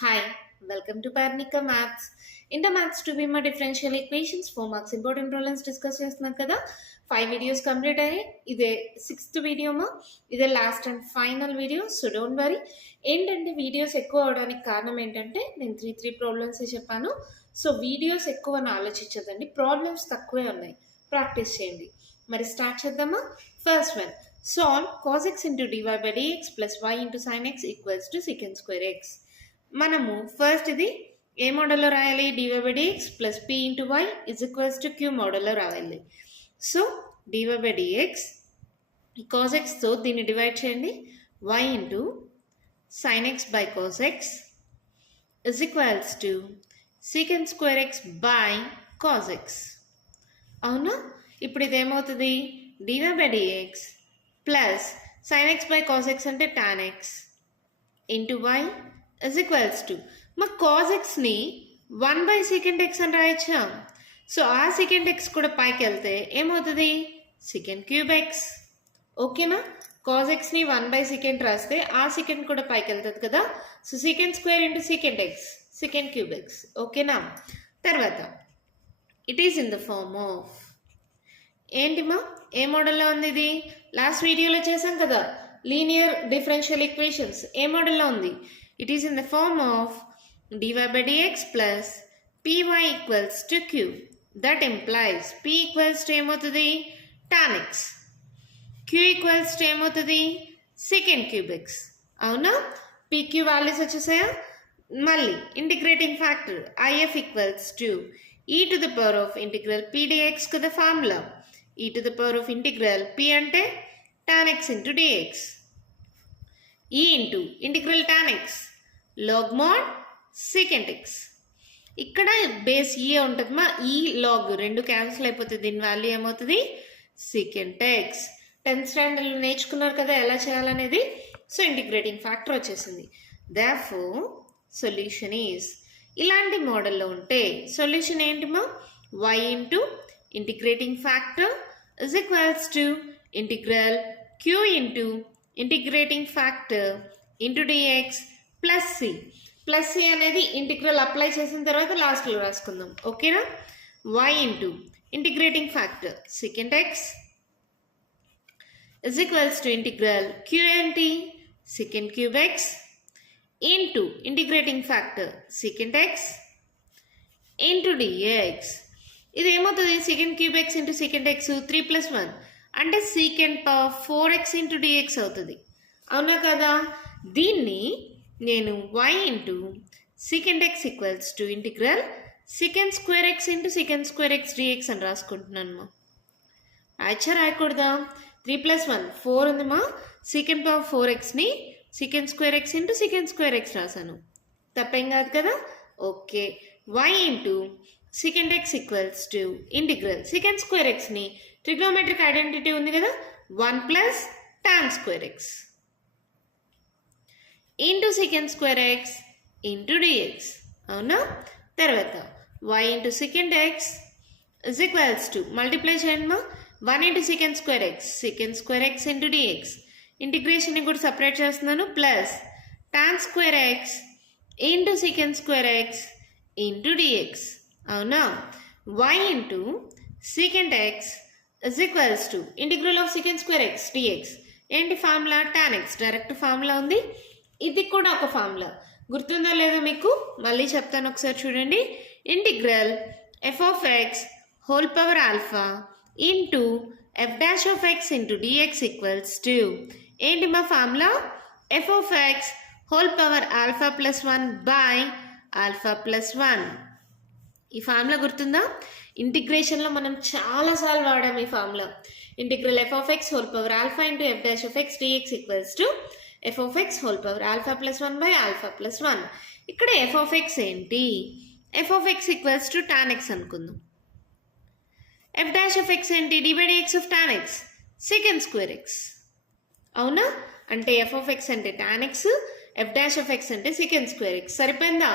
Hi, welcome to Parnika Maths. In the Maths to be my differential equations, 4 marks important problems discuss చేస్తున్నాం కదా 5 videos complete అయ్యాయి. ఇదే 6th video ఇదే last and final video. So don't worry. ఏంటంటే videos ఎక్కువ అవడానికి కారణం ఏంటంటే నేను త్రీ ప్రాబ్లమ్స్ చెప్పాను. సో వీడియోస్ ఎక్కువ ఆలోచించదండి, ప్రాబ్లమ్స్ తక్కువే ఉన్నాయి, ప్రాక్టీస్ చేయండి. మరి స్టార్ట్ చేద్దామా? First one, solve cos x into dy by dx plus y into sin x equals to secant square x. మనము ఫస్ట్ ఇది ఏ మోడల్లో రాయాలి? Dy by dx plus p into y is equals to q మోడల్లో రాయాలి. So dy by dx cos ఎక్స్తో దీన్ని divide చేయండి, y into sine x by cos x is equals to secant square x by cos x. అవునా? ఇప్పుడు ఇది ఏమవుతుంది? Dy by dx plus sine x by cos x అంటే tan x into y is equals to మా cos xని 1 by secant x అని రాయొచ్చా? So ఆ secant x కూడా పైకి వెళ్తే ఏమవుతుంది? secant cube x. ఓకేనా? cos xని 1 by secant రాస్తే ఆ secant కూడా పైకి వెళ్తుంది కదా. So secant square into secant x, secant cube x. ఓకేనా? తర్వాత it is in the form of ఏంటిమా? ఏ మోడల్లో ఉంది ఇది? లాస్ట్ వీడియోలో చేసాం కదా, లీనియర్ డిఫరెన్షియల్ ఈక్వేషన్స్. ఏ మోడల్లో ఉంది? It is in the form of dy by dx plus py equals to q. That implies p equals to ఏమవుతుంది? tan x. q equals to ఏమవుతుంది? secant cube x. అవునా? pq values వచ్చేసాయా? మళ్ళీ integrating factor if equals to e to the power of integral p dx కదా formula. e to the power of integral p అంటే tan x into dx. e into integral tan x log mod secant x. ఇక్కడ base ఈ ఉంటుంది మా, ఈ log రెండు cancel అయిపోతుంది, దీని వాల్యూ ఏమవుతుంది? secant x. 10th స్టాండర్డ్లో నేర్చుకున్నారు కదా ఎలా చేయాలనేది. సో ఇంటిగ్రేటింగ్ ఫ్యాక్టర్ వచ్చేసింది. దేర్ఫోర్ సొల్యూషన్ ఈజ్, ఇలాంటి మోడల్లో ఉంటే సొల్యూషన్ ఏంటి మా? y into integrating factor is equals to integral q into integrating factor into dx plus c. Plus c అనేది ఇంటిగ్రల్ అప్లై చేసిన తర్వాత లాస్ట్లో రాసుకుందాం. ఓకేనా? y into integrating factor secant x is equals to integral q ఏంటి? secant cube x into integrating factor secant x into dx. ఇది ఏమవుతుంది? secant cube x into secant x 3 + 1 అంటే secant power 4x into dx అవుతుంది. అవునా కదా? దీన్ని నేను y into secant x equals to integral secant square x into secant square x dx అని రాసుకుంటున్నాను. రాయచ్చా రాయకూడదా? 3 + 1 4 ఉంది మా, secant పవర్ 4xని secant square x into secant square x రాశాను. తప్పేం కాదు కదా? Okay. y into secant x equals to integral secant square xని trigonometric identity ఉంది కదా, 1 plus tan square x into secant square x into dx. అవునా? తర్వాత y into secant x is equals to multiply చేయండి మా, 1 into secant square x into dx. ఇంటిగ్రేషన్ని కూడా separate చేస్తున్నాను, plus tan square x into secant square x into dx. అవునా? y into secant x is equals to integral of secant square x dx. ఏంటి ఫార్ములా? tan x. Direct formula ఉంది. ఇది కూడా ఒక ఫార్ములా, గుర్తుందో లేదో మీకు మళ్ళీ చెప్తాను, ఒకసారి చూడండి. Integral f of x whole power alpha into f dash ఆఫ్ x into dx equals to ఏంటి మా formula? f of x whole power alpha plus 1 by alpha plus 1. ఈ ఫార్ములా గుర్తుందా? ఇంటిగ్రేషన్లో మనం చాలాసార్లు వాడాం ఈ formula. Integral f of x whole power alpha into f dash ఆఫ్ x dx equals to f of x whole power alpha plus 1 by alpha plus 1. ఇక్కడ f of x ఏంటి? f of x equals to tan x అనుకుందాం. f dash ఆఫ్ x ఏంటి? d by dx of tan x secant square x. అవునా? అంటే f of x అంటే tan x, f dash ఆఫ్ x అంటే secant square x. సరిపోయిందా?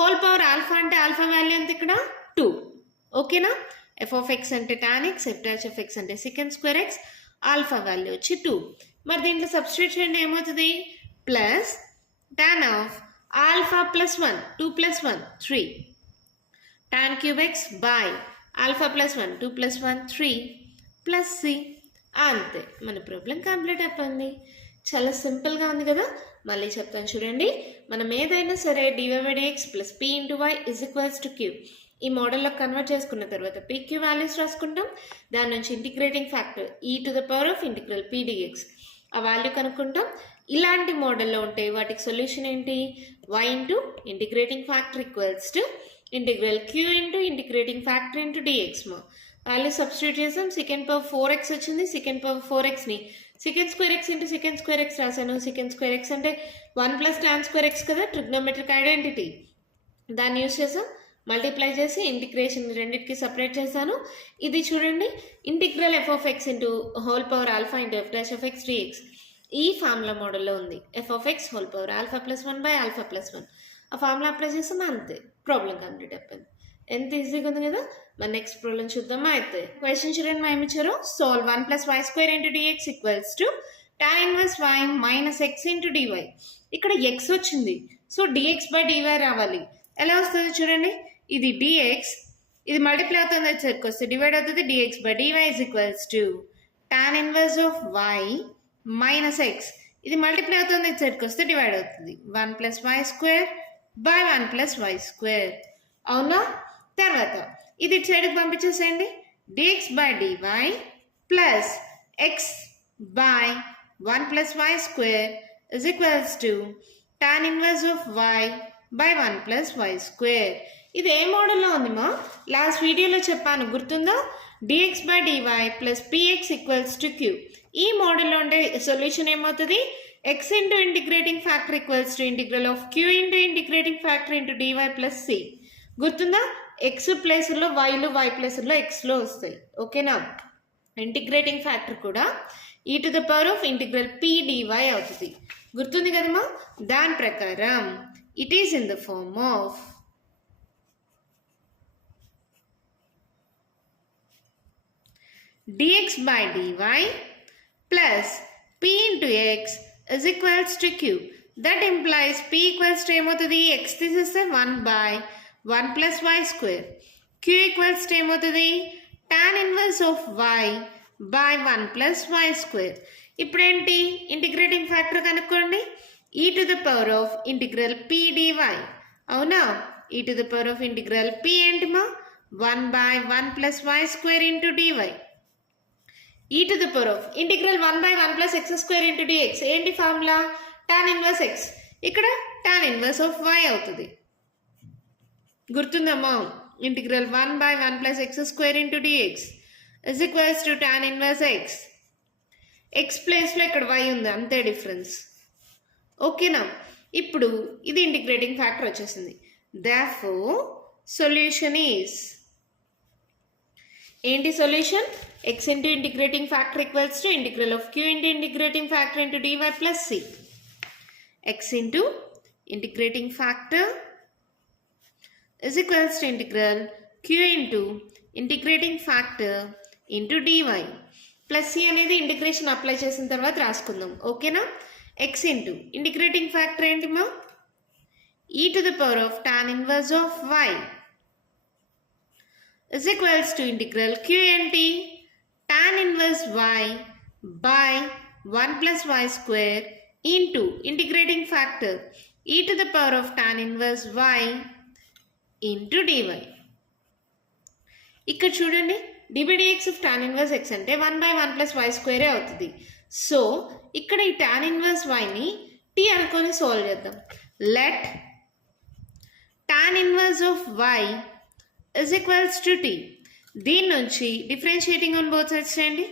హోల్ పవర్ ఆల్ఫా అంటే ఆల్ఫా వాల్యూ ఎంత ఇక్కడ? 2. ఓకేనా? f of x అంటే tan x, f డాష్ ఆఫ్ x అంటే secant square x, alpha value వచ్చి 2. మరి దీంట్లో సబ్స్టిట్యూట్ చేయండి, ఏమవుతుంది? Plus tan of alpha plus 1, 2 plus 1, 3. Tan cube x by alpha plus 1, 2 plus 1, 3 plus c. అంతే, మన ప్రాబ్లం కంప్లీట్ అయిపోయింది. చాలా సింపుల్గా ఉంది కదా. మళ్ళీ చెప్తాను చూడండి. మనం ఏదైనా సరే dydx plus p into y is equals to q ఈ మోడల్లో కన్వర్ట్ చేసుకున్న తర్వాత pq వాల్యూస్ రాసుకుంటాం. దాని నుంచి integrating factor e to the power of integral p dx ఆ వాల్యూ కనుక్కుంటాం. ఇలాంటి మోడల్లో ఉంటే వాటికి సొల్యూషన్ ఏంటి? y into integrating factor equals to integral q into integrating factor into dx value substitute చేసాం. సెకండ్ పవర్ 4x వచ్చింది. సెకండ్ పవర్ 4xని secant square x into secant square x రాశాను. సెకండ్ స్క్వేర్ ఎక్స్ అంటే 1 plus tan square x కదా, trigonometric identity. దాన్ని use చేసాం. Multiply చేసి integration రెండింటికి సపరేట్ చేశాను. ఇది చూడండి, integral f of x into whole power alpha into f dash of X dx ఈ ఫార్ములా మోడల్లో ఉంది. f of x whole power alpha plus 1 by alpha plus 1 ఆ ఫార్ములా అప్లై చేస్తాం. అంతే, ప్రాబ్లం కంప్లీట్ అయిపోయింది. ఎంత ఈజీగా ఉంది కదా. మన నెక్స్ట్ ప్రాబ్లం చూద్దామా. అయితే క్వశ్చన్ చూడండి, మా ఏమి ఇచ్చారు? Solve 1 plus y square into dx equals to tan inverse y minus x into dy. ఇక్కడ ఎక్స్ వచ్చింది, సో డిఎక్స్ బై డివై రావాలి. ఎలా వస్తుంది చూడండి, ఇది డిఎక్స్, ఇది మల్టిప్లై అవుతుంది వచ్చేసరికి వస్తే డివైడ్ అవుతుంది. Dx by dy is equals to tan inverse of y minus x, ఇది మల్టిప్లై అవుతుంది వచ్చేసరికి వస్తే డివైడ్ అవుతుంది. 1 plus y square by 1 plus y square. అవునా? తర్వాత ఇది ఇటు సైడ్కి పంపించేసేయండి. dx బై dy plus x by 1 plus y square is equals to tan inverse of y by 1 plus y square. ఇది ఏ మోడల్లో ఉంది మా? లాస్ట్ వీడియోలో చెప్పాను, గుర్తుందా? dx బై dy plus px equals to q. ఈ మోడల్లో ఉండే సొల్యూషన్ ఏమవుతుంది? x into integrating factor equals to integral of q into integrating factor into dy plus c. గుర్తుందా? ఎక్స్ ప్లేస్లో వైలు, వై ప్లేస్లో ఎక్స్లో వస్తాయి. ఓకేనా? ఇంటిగ్రేటింగ్ ఫ్యాక్టర్ కూడా e to the power of integral p dy అవుతుంది. గుర్తుంది కదమ్మా? దాని ప్రకారం it is in the form of dx by dy plus p into x is equals to q. That implies p equals to ఏమవుతుంది? x తీసేస్తే 1 by 1 plus y square. q equals to ఏమవుతుంది? tan inverse of y by 1 plus y square. ఇప్పుడేంటి? Integrating factor కనుక్కోండి. e to the power of integral p dy. అవునా? e to the power of integral p ఏంటి మా? 1 by 1 plus y square into dy. e to the power of integral 1 by 1 plus x square into dx ఏంటి ఫార్ములా? tan inverse x, ఇక్కడ tan inverse of y అవుతుంది. గుర్తుందమ్మా? Integral 1 by 1 plus x square into dx is equals to tan inverse x. x ప్లేస్లో ఇక్కడ y ఉంది, అంతే difference. ఓకేనా? ఇప్పుడు ఇది ఇంటిగ్రేటింగ్ ఫ్యాక్టర్ వచ్చేసింది. therefore సొల్యూషన్ ఈజ్ ఏంటి? Solution x into integrating factor equals to integral of q into integrating factor into dy plus c. x into integrating factor is equals to integral q into integrating factor into dy plus c అనేది integration apply చేసిన తర్వాత రాసుకుందాం. ఓకేనా? x into integrating factor ఏంటి మా? e to the power of tan inverse of y is equals to integral q ఏంటి? tan inverse y by 1 plus y square into integrating factor e to the power of tan inverse y into dy. ఇక్కడ చూడండి, dx of tan inverse x అంటే 1 by 1 plus y square అవుతుంది. So ఇక్కడ ఈ tan inverse y ని t అనుకొని solve చేద్దాం. let tan inverse of y is equals to t. దీని నుంచి డిఫరెన్షియేటింగ్ ఆన్ బోత్ సైడ్స్ చేయండి.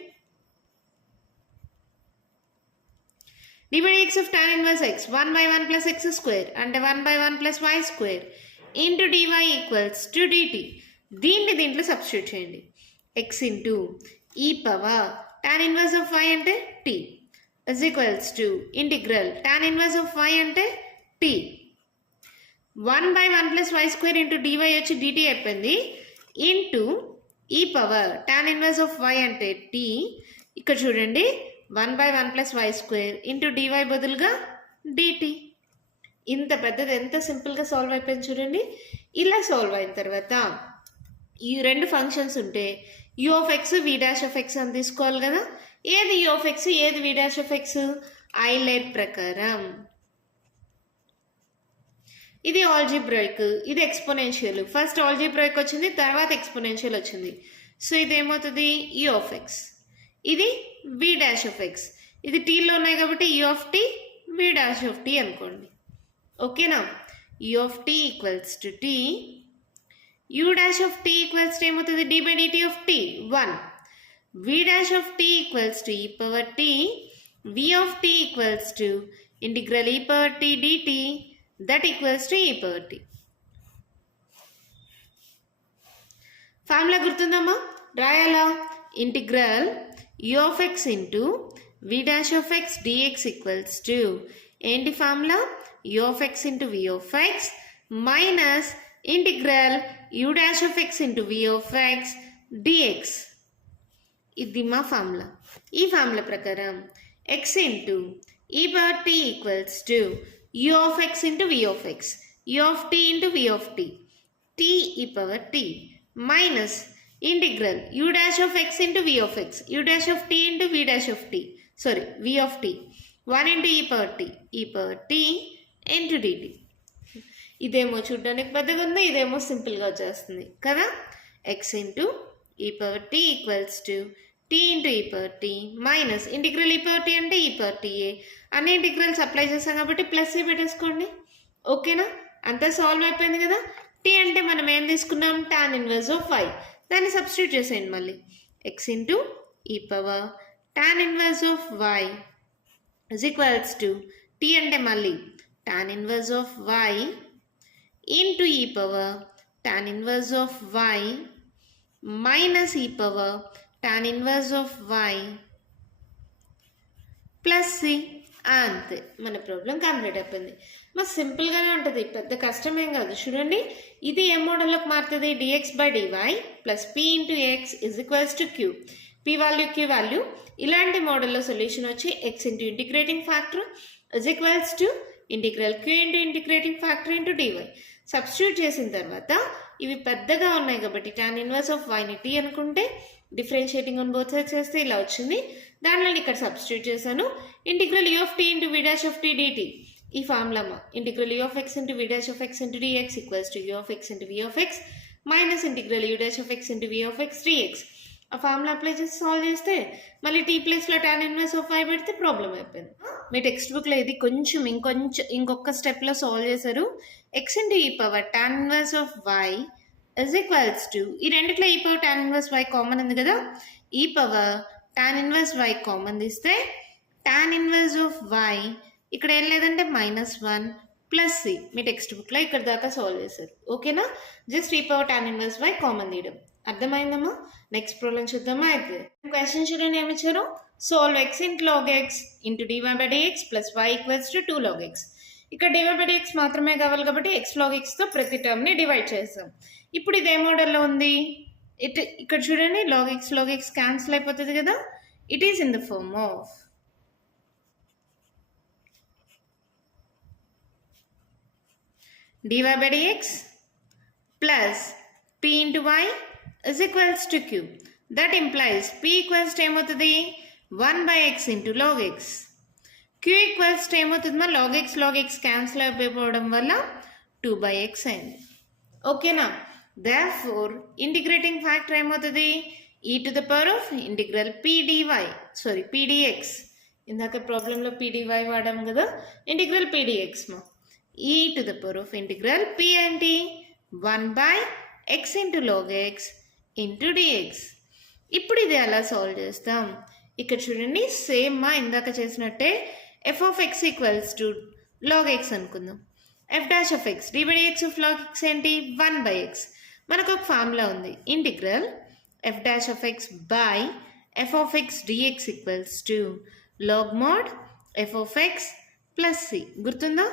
dx of tan inverse x 1 by 1 plus x square అంటే 1 by 1 plus y square into dy equals to dt. దీన్ని దీంట్లో substitute చేయండి. x into e power tan inverse of y అంటే t is equals to integral tan inverse of y అంటే t 1 by 1 plus y square into dy వచ్చి dt అయిపోయింది into ఈ power tan inverse of y అంటే t. ఇక్కడ చూడండి, 1 by 1 plus y square into dy బదులుగా dt. ఇంత పెద్దది ఎంత సింపుల్గా సాల్వ్ అయిపోయింది చూడండి. ఇలా సాల్వ్ అయిన తర్వాత ఈ రెండు ఫంక్షన్స్ ఉంటే u of x v dash of x అని తీసుకోవాలి కదా. ఏది యూ ఆఫ్ ఎక్స్ ఏది v dash of x? ILATE ప్రకారం ఇది ఆల్జీబ్రాయిక్, ఇది ఎక్స్పోనెన్షియల్. ఫస్ట్ ఆల్జీబ్రాయిక్ వచ్చింది, తర్వాత ఎక్స్పోనెన్షియల్ వచ్చింది. సో ఇది ఏమవుతుంది? U of x. ఇది వి డాష్ ఆఫ్ ఎక్స్. ఇది టీలో ఉన్నాయి కాబట్టి u of t v dash of t అనుకోండి. ఓకేనా? U of t equals to t, u dash of t equals to ఏమవుతుంది? D by dt of t 1. V dash of t equals to e power t, v of t equals to integral e power t dt that equals to e power t. Formula గుర్తుందమ్మా? రాయాలా? Integral u of x into v dash of x dx equals to ఏంటి formula? U of x into v of x minus integral u dash of x into v of x dx. ఇది మా formula. ఈ formula ప్రకారం x into e power t equals to u of x into v of x, u of t into v of t, t e power t minus integral u dash of x into v of x, u dash of t into v dash of t, sorry v of t 1 into e power t into dt. ఇదేమో చూడడానికి పెద్దగా ఉంది, ఇదేమో సింపుల్గా వచ్చేస్తుంది కదా. X into e power t equals to t into e power t minus integral e power t అంటే e power టీఏ. అన్ని ఇంటిగ్రల్స్ అప్లై చేస్తాం కాబట్టి ప్లస్ పెట్టేసుకోండి. ఓకేనా? అంతా సాల్వ్ అయిపోయింది కదా. టీ అంటే మనం ఏం తీసుకున్నాం? Tan inverse of y. దాన్ని సబ్స్టిట్యూట్ చేసేయండి మళ్ళీ. X into e power tan inverse of y is equals to t అంటే మళ్ళీ tan inverse of y into e power tan inverse of y minus e power tan inverse of y plus c. అంతే, మన problem complete అయిపోయింది. మరి సింపుల్గానే ఉంటుంది, పెద్ద కష్టమేం కాదు. చూడండి, ఇది ఏ మోడల్లోకి మారుతుంది? Dx by dy plus p into x is equals to q. P value q value ఇలాంటి మోడల్లో సొల్యూషన్ వచ్చి x into integrating factor is equals to integral q into integrating factor into dy. Substitute చేసిన తర్వాత ఇవి పెద్దగా ఉన్నాయి కాబట్టి tan inverse of వైని టీ అనుకుంటే డిఫరెన్షియేటింగ్ ఆన్ బోత్ సైడ్స్ చేస్తే ఇలా వచ్చింది. దానిలో ఇక్కడ సబ్స్టిట్యూట్ చేశాను. Integral u of t into v dash of tea DT. ఈ formula integral u of x into v dash of x into dx equals to u of x into v of x minus integral u dash of x into v of x dx. ఆ formula apply చేసి solve చేస్తే మళ్ళీ t ప్లేస్లో tan inverse of y పెడితే problem అయిపోయింది. మీ text బుక్లో ఇది కొంచెం ఇంకొక స్టెప్లో సాల్వ్ చేశారు. X into e power tan inverse of y is equals to ఈ రెండిట్లో e power tan inverse y common ఉంది కదా. E power tan inverse y common తీస్తే టాన్ ఇన్వర్స్ ఆఫ్ వై ఇక్కడ ఏం లేదంటే -1 ప్లస్ సి. మీ టెక్స్ట్ బుక్లో ఇక్కడ దాకా సాల్వ్ చేశారు. ఓకేనా? Just e power tan inverse y common తీయడం. అర్థమైందమ్మా? నెక్స్ట్ ప్రాబ్లం చూద్దామా? అయితే క్వశ్చన్ చూడండి ఏమి ఇచ్చారు. Solve x into log x into dy by dx plus y equals to 2 log x. ఇక్కడ డివై బై డిఎక్స్ మాత్రమే కావాలి కాబట్టి ఎక్స్ లాగ్ ఎక్స్తో ప్రతి టర్మ్ని డివైడ్ చేస్తాం. ఇప్పుడు ఇది ఏ మోడల్లో ఉంది? ఇక్కడ చూడండి, లాగ్ ఎక్స్ క్యాన్సిల్ అయిపోతుంది కదా. It is in the form of dy by dx plus p into y is equals to q. That implies p equals to ఏమవుతుంది? 1 by x into log x. q equals to ఏమవుతుందమ్మా? log x cancel అయిపోవడం వల్ల 2 by x అయింది. ఓకేనా? therefore integrating factor ఏమవుతుంది? e to the power of integral pdx. ఇందాక ప్రాబ్లంలో pdy వాడాం కదా, integral pdx మా e to the power of integral p ఏంటి? 1 by x into log x into dx. ఇప్పుడు ఇది ఎలా సాల్వ్ చేస్తాం? ఇక్కడ చూడండి, సేమ్ మా ఇందాక చేసినట్టే f of x equals to log x అనుకుందాం. f డాష్ ఆఫ్ x d by dx of log x ఏంటి? 1 by x. మనకు ఒక ఫార్ములా ఉంది, ఇంటిగ్రల్ f డాష్ ఆఫ్ x by f of x dx equals to log mod f of x plus c. గుర్తుందా?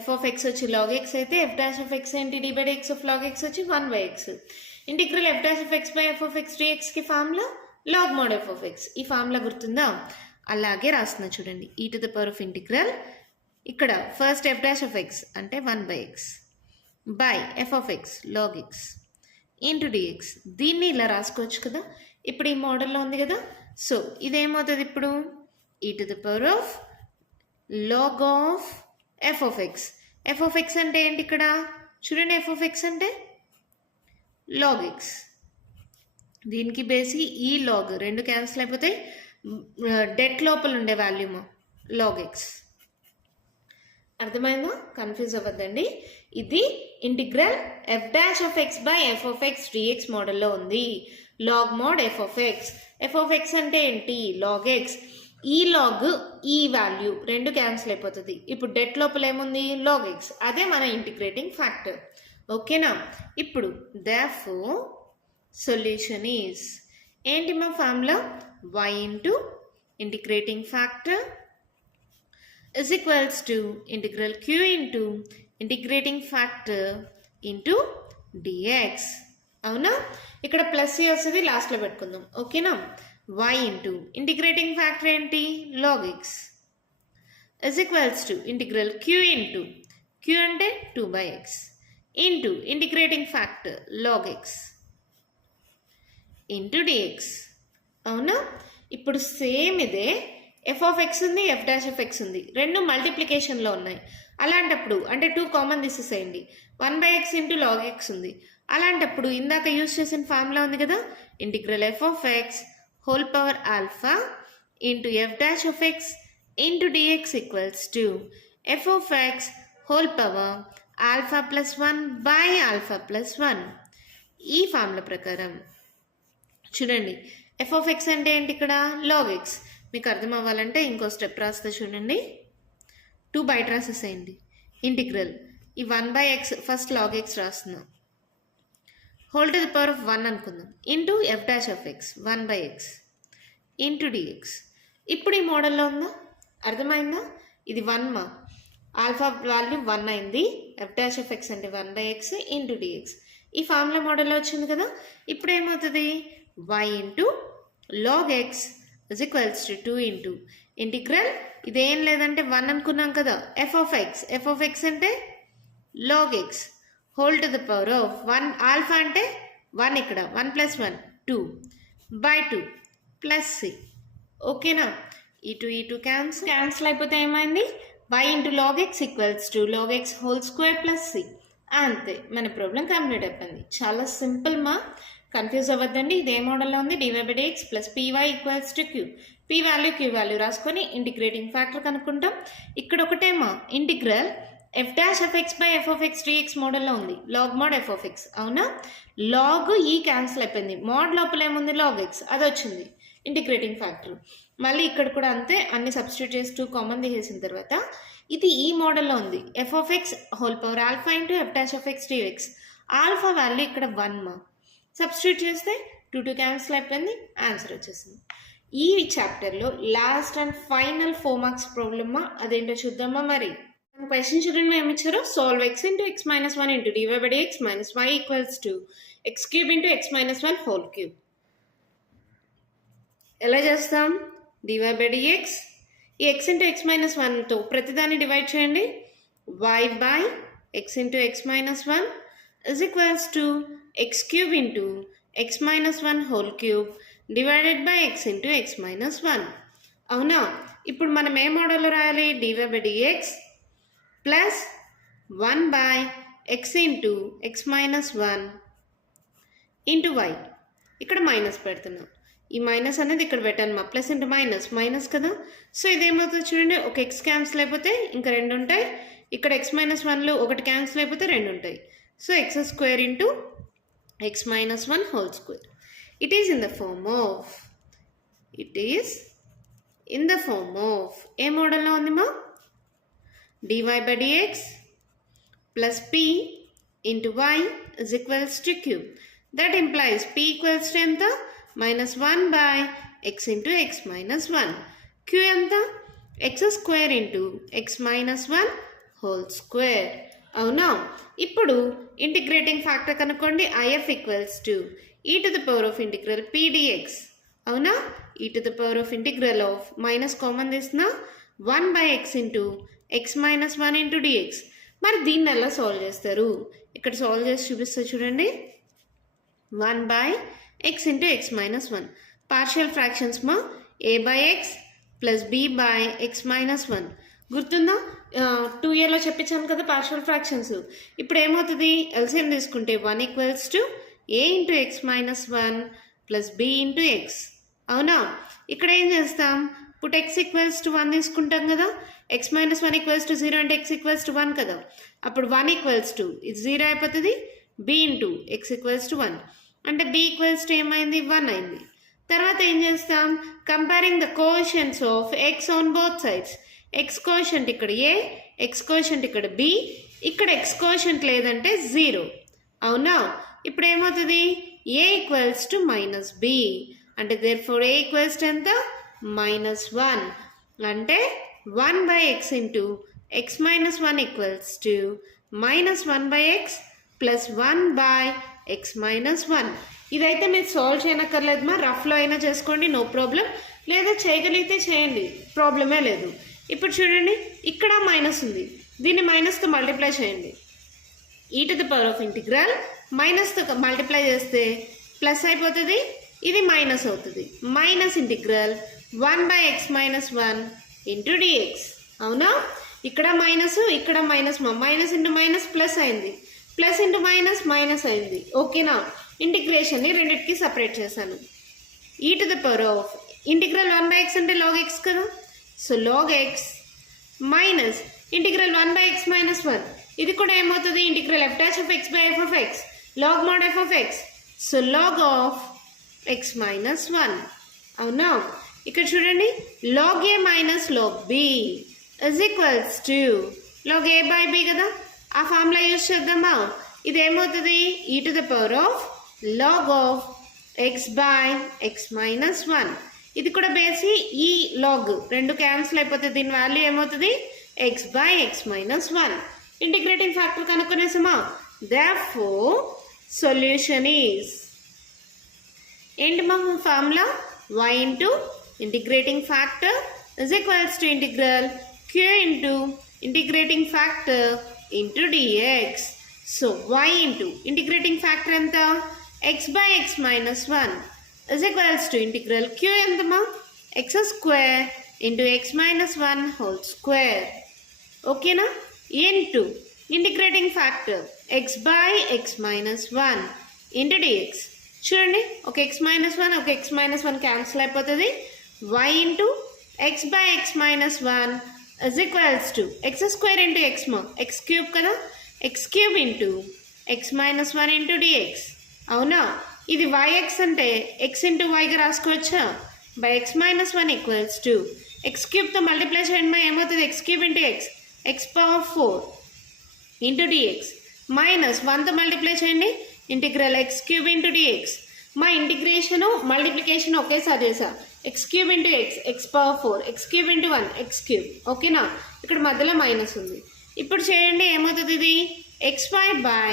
f of x వచ్చి log x అయితే f dash ఆఫ్ x ఏంటి? d by dx of log x వచ్చి 1 by x. Integral f dash ఆఫ్ x by f of x dxకి formula log mod f of x. ఈ formula గుర్తుందా? అలాగే రాస్తున్నా చూడండి, e to the power of integral ఇక్కడ first f dash of x అంటే 1/x by f of x log x into dx. దీన్ని ఇలా రాసుకోవచ్చు కదా. ఇప్పుడు ఈ మోడల్లో ఉంది కదా. సో ఇదేమవుతుంది ఇప్పుడు e to the power of log of f of x. f of x అంటే ఏంటి ఇక్కడ చూడండి. f of x అంటే log x. దీనికి బేసి ఈ లాగ్ రెండు క్యాన్సిల్ అయిపోతాయి. డెట్ లోపల ఉండే వాల్యూమ్ log x. అర్థమైందా? కన్ఫ్యూజ్ అవ్వద్దండి. ఇది integral f dash of x by f of x dx మోడల్లో ఉంది. Log mod f of x. F of x అంటే ఏంటి? Log x. ఈ లాగ్ ఈ వాల్యూ రెండు క్యాన్సిల్ అయిపోతుంది. ఇప్పుడు డెట్ లోపల ఏముంది? Log x. అదే మన ఇంటిగ్రేటింగ్ ఫ్యాక్టర్. ఓకేనా? ఇప్పుడు therefore సొల్యూషన్ ఈజ్ ఏంటి మా ఫార్ములా? y into integrating factor is equals to integral q into integrating factor into dx. అవునా? ఇక్కడ ప్లస్ వస్తుంది, లాస్ట్లో పెట్టుకుందాం. ఓకేనా? y ఇంటూ ఇంటిగ్రేటింగ్ ఫ్యాక్టర్ ఏంటి? log x is equals to integral q into q అంటే 2/x into integrating factor log x into dx. అవునా? ఇప్పుడు సేమ్ ఇదే ఎఫ్ ఆఫ్ ఎక్స్ ఉంది, ఎఫ్ డాష్ ఆఫ్ ఎక్స్ ఉంది, రెండు మల్టిప్లికేషన్లో ఉన్నాయి. అలాంటప్పుడు అంటే 2 కామన్ తీసేసేయండి. 1/x ఇంటూ లాగ్ ఎక్స్ ఉంది. అలాంటప్పుడు ఇందాక యూజ్ చేసిన ఫార్ములా ఉంది కదా, integral f of x whole power alpha into f dash of x into dx equals to f of x whole power alpha plus 1 by alpha plus 1. ఈ formula ప్రకారం చూడండి, F of x అంటే ఏంటి ఇక్కడ? Log x. మీకు అర్థం అవ్వాలంటే ఇంకో స్టెప్ రాస్తే చూడండి. 2 బయట రాసేసేయండి. ఇంటిగ్రల్ ఈ 1/x ఫస్ట్ లాగ్ ఎక్స్ రాస్తున్నాం, whole to the power of 1 అనుకుందాం, into f dash of x 1/x into dx. ఇప్పుడు ఈ మోడల్లో ఉందా? అర్థమైందా? ఇది 1 మా ఆల్ఫా వాల్యూ 1 అయింది. ఎఫ్ డాష్ ఆఫ్ ఎక్స్ అంటే 1/x ఇంటూ డిఎక్స్. ఈ ఫార్ములా మోడల్లో వచ్చింది కదా. ఇప్పుడు ఏమవుతుంది? y into log x is equals to 2 into integral ఇదేం లేదంటే 1 అనుకున్నాం కదా, f of x. F of x అంటే log x whole to the power of 1. Alpha అంటే 1, ఇక్కడ 1 + 1 2 బై 2 ప్లస్ c. ఓకేనా? ఈ 2 క్యాన్సిల్ అయిపోతే ఏమైంది? y into log x equals to log x whole square plus c. అంతే, మన ప్రాబ్లం కంప్లీట్ అయిపోయింది. చాలా సింపుల్ మా. కన్ఫ్యూజ్ అవ్వద్దండి. ఇదే మోడల్లో ఉంది. dy/dx plus py equals to q. p value q value రాసుకొని ఇంటిగ్రేటింగ్ ఫ్యాక్టర్ కనుక్కుంటాం. ఇక్కడ ఒకటేమో integral f dash f x by f of x dx మోడల్లో ఉంది. Log mod f of x. అవునా? లాగ్ ఈ క్యాన్సిల్ అయిపోయింది. మోడ్ లోపల ఏముంది? Log X. అది వచ్చింది ఇంటిగ్రేటింగ్ ఫ్యాక్టర్. మళ్ళీ ఇక్కడ కూడా అంతే, అన్ని సబ్స్టిట్యూట్ చేసి 2 కామన్ తీసేసిన తర్వాత ఇది ఈ మోడల్లో ఉంది. F of x whole power alpha into f dash of x dx. Alpha value ఇక్కడ 1 మా. సబ్స్టిట్యూట్ చేస్తే 2 క్యాన్సిల్ అయిపోయింది, ఆన్సర్ వచ్చేసింది. ఈ చాప్టర్లో లాస్ట్ అండ్ ఫైనల్ 4 మార్క్స్ ప్రాబ్లమ్మా. అదేంటో చూద్దామా మరి. క్వశ్చన్ చూడండి, మేము ఇచ్చారు. Solve x into x minus 1 into dy/dx minus y equals to x cube into x minus 1 whole cube. ఎలా చేస్తాం? dy/dx ఈ x ఇంటూ x మైనస్ 1తో ప్రతిదాన్ని డివైడ్ చేయండి. y by x into x minus 1 is equals to x cube into x minus 1 whole cube divided by x into x minus 1. అవునా? ఇప్పుడు మనం ఏ మోడల్లో రాయాలి? dy/dx plus 1 by x into x minus 1 into y. ఇక్కడ minus పెడుతున్నాం. ఈ minus అనేది ఇక్కడ పెట్టాను మా. ప్లస్ ఇంటూ మైనస్ మైనస్ కదా. సో ఇదేమవుతుంది చూడండి, ఒక x క్యాన్సిల్ అయిపోతే ఇంకా 2 ఉంటాయి. ఇక్కడ x మైనస్ 1లో ఒకటి క్యాన్సిల్ అయిపోతే 2 ఉంటాయి. So x square into x minus 1 whole square. It is in the form of ఏ మోడల్లో ఉంది మా? dy/dx plus p into y is equals to q. That implies p equals to ఎంత? minus 1 by x into x minus 1. q ఎంత? x square into x minus 1 whole square. అవునా? ఇప్పుడు integrating factor కనుక్కోండి. IF equals to e to the power of integral p dx. అవునా? e to the power of integral of minus common తీసిన 1 by x into x minus 1 into dx. మరి దీన్ని ఎలా solve చేస్తారు? ఇక్కడ సాల్వ్ చేసి చూపిస్తా చూడండి. 1/x into x minus 1. Partial fractions మా a by X plus b by X minus 1. గుర్తుందా? 2aలో చెప్పించాను కదా పార్షియల్ ఫ్రాక్షన్స్. ఇప్పుడు ఏమవుతుంది? ఎల్సిఎం తీసుకుంటే 1 equals to a into x minus 1 plus b into X. అవునా? ఇక్కడ ఏం చేస్తాం? పుట్ x ఈక్వల్స్ టు 1 తీసుకుంటాం కదా. ఎక్స్ మైనస్ 1 ఈక్వల్స్ టు 0 అంటే x ఈక్వల్స్ టు 1 కదా. అప్పుడు 1 ఈక్వల్స్ టు ఇది 0 అయిపోతుంది. b into X equals to 1 అంటే b ఈక్వల్స్ టు ఏమైంది? 1 అయింది. తర్వాత ఏం చేస్తాం? Comparing the coefficients of x on both sides. x coefficient ఇక్కడ a, x కోఎఫిషియంట్ ఇక్కడ b, ఇక్కడ x కోఎఫిషియంట్ లేదంటే 0. అవునా? ఇప్పుడు ఏమవుతుంది? a equals to minus b అంటే therefore a ఈక్వల్స్ టు ఎంత? మైనస్ 1 అంటే 1/x into x minus 1 equals to minus 1/x plus 1/x minus 1. ఇదైతే మీరు సాల్వ్ చేయనక్కర్లేదు మా, రఫ్లో అయినా చేసుకోండి, నో ప్రాబ్లం. లేదా చేయగలిగితే చేయండి, ప్రాబ్లమే లేదు. ఇప్పుడు చూడండి, ఇక్కడ మైనస్ ఉంది, దీన్ని మైనస్తో మల్టిప్లై చేయండి. e to the power of integral మైనస్తో మల్టిప్లై చేస్తే ప్లస్ అయిపోతుంది, ఇది మైనస్ అవుతుంది. Minus integral 1/x minus 1 into dx. అవునా? ఇక్కడ మైనస్, ఇక్కడ minus, minus into minus plus అయింది, ప్లస్ ఇంటూ మైనస్ మైనస్ అయింది. ఓకేనా? ఇంటిగ్రేషన్ని రెండింటికి సపరేట్ చేశాను. e to the power of integral 1/x అంటే log x కదా. So log x minus integral 1/x minus 1. ఇది కూడా ఏమవుతుంది? ఇంటిగ్రల్ f డాష్ ఆఫ్ x by f of x log mod f of x. So log of x minus 1. అవునా? ఇక్కడ చూడండి, log a minus log b is equals to log a by b కదా. ఆ formula use చేద్దామా? ఇది ఏమవుతుంది? e to the power of log of x by x minus 1. ఇది కూడా బేసి ఈ లాగ్ రెండు క్యాన్సిల్ అయిపోతే దీని వాల్యూ ఏమవుతుంది? x by x minus 1. Integrating factor కనుక్కునేసామా? therefore solution is ఏంటి మా ఫార్ములా? y into integrating factor is equals to integral q into integrating factor into dx. So y into integrating factor ఎంత? x by x minus 1 is equals to integral q ఎంతమా? x square into x minus 1 whole square. ఓకేనా? Into integrating factor x by x minus 1 into dx. చూడండి, ఒక x minus 1 ఒక x minus 1 cancel అయిపోతుంది. y into x by x minus 1 is equals to x square into x మా x cube కదా, x cube into x minus 1 into dx. అవునా? ఇది yx అంటే x ఇంటూ వైగా రాసుకోవచ్చా? By x minus 1 equals to x క్యూబ్తో మల్టిప్లై చేయండి మా, ఏమవుతుంది? x cube into x power 4 into dx minus 1తో మల్టిప్లై చేయండి, integral x cube into dx. మా ఇంటిగ్రేషను మల్టిప్లికేషన్ ఒకేసారి చేసా. x cube into x power 4, x cube into 1 x cube. ఓకేనా? ఇక్కడ మధ్యలో మైనస్ ఉంది. ఇప్పుడు చేయండి, ఏమవుతుంది? ఇది xy by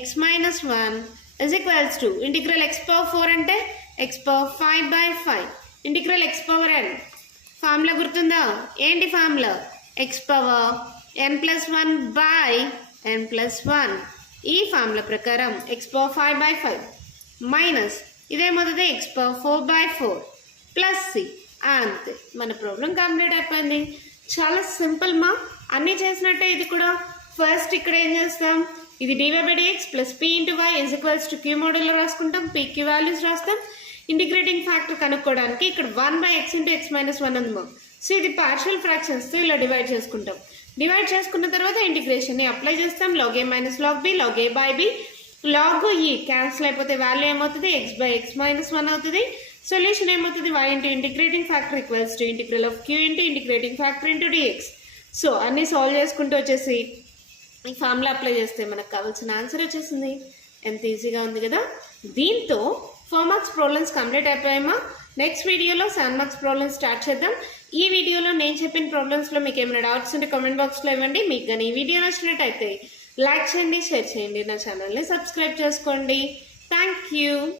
x minus 1 is equals to integral x power 4 అంటే x power 5 by 5 integral x power n. Formula గుర్తుందా? ఏంటి formula? x power n plus 1 by n plus 1. ఈ ఫార్ములా ప్రకారం x పవర్ 5 బై 5 మైనస్ ఇదేమవుతుంది? x power 4 by 4 plus c. అంతే, మన problem complete అయిపోయింది. చాలా సింపుల్ మా, అన్నీ చేసినట్టే ఇది కూడా. ఫస్ట్ ఇక్కడ ఏం చేస్తాం? ఇది dy by dx plus p into y is equals to q మోడల్లో రాసుకుంటాం, pq వాల్యూస్ రాస్తాం. ఇంటిగ్రేటింగ్ ఫ్యాక్టర్ కనుక్కోవడానికి ఇక్కడ 1/x ఇంటూ x మైనస్ 1 ఉంది మా. సో ఇది పార్షియల్ ఫ్రాక్షన్స్తో ఇలా డివైడ్ చేసుకుంటాం. డివైడ్ చేసుకున్న తర్వాత ఇంటిగ్రేషన్ని అప్లై చేస్తాం. log a minus log b, log a by b, log e cancel అయిపోతే వాల్యూ ఏమవుతుంది? x బై x మైనస్ 1 అవుతుంది. సొల్యూషన్ ఏమవుతుంది? y into integrating factor equals to integral of q into integrating factor into dx. So అన్నీ solve చేసుకుంటూ వచ్చేసి ఈ formula apply చేస్తే మనకు కావాల్సిన ఆన్సర్ వచ్చేసింది. ఎంత ఈజీగా ఉంది కదా. దీంతో 4 మార్క్స్ ప్రాబ్లమ్స్ కంప్లీట్ అయిపోయామా. నెక్స్ట్ వీడియోలో 7 మార్క్స్ ప్రాబ్లమ్స్ స్టార్ట్ చేద్దాం. ఈ వీడియోలో నేను చెప్పిన ప్రాబ్లమ్స్లో మీకు ఏమైనా డౌట్స్ ఉంటే కామెంట్ బాక్స్లో ఇవ్వండి. మీకు కానీ ఈ వీడియో నచ్చినట్టయితే లైక్ చేయండి, షేర్ చేయండి, నా ఛానల్ని సబ్స్క్రైబ్ చేసుకోండి. Thank you.